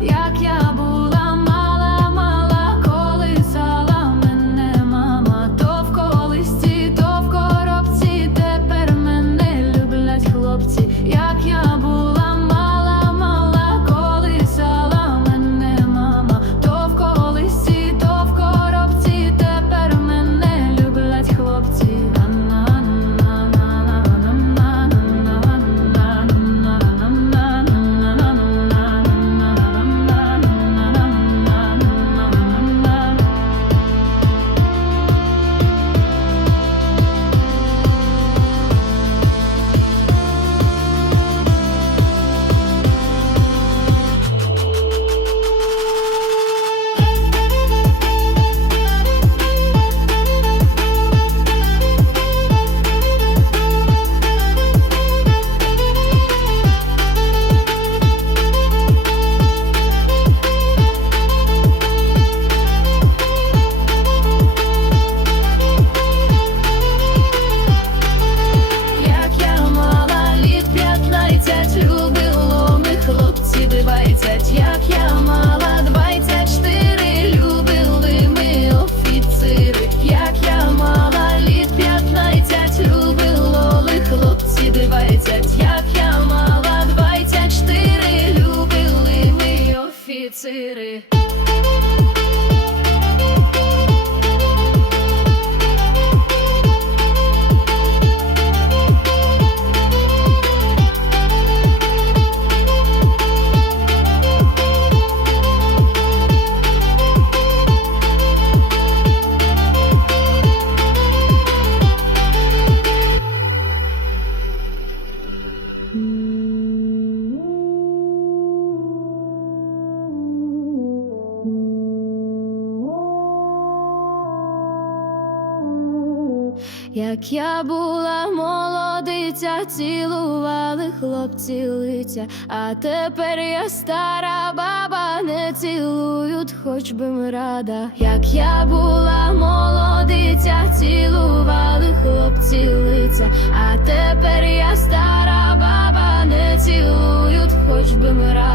як я була querer. Як я була молодиця, цілували хлопці лиця, а тепер я стара баба, не цілують, хоч би м рада. Як я була молодиця, цілували хлопці лиця, а тепер я стара баба, не цілують, хоч би м рада.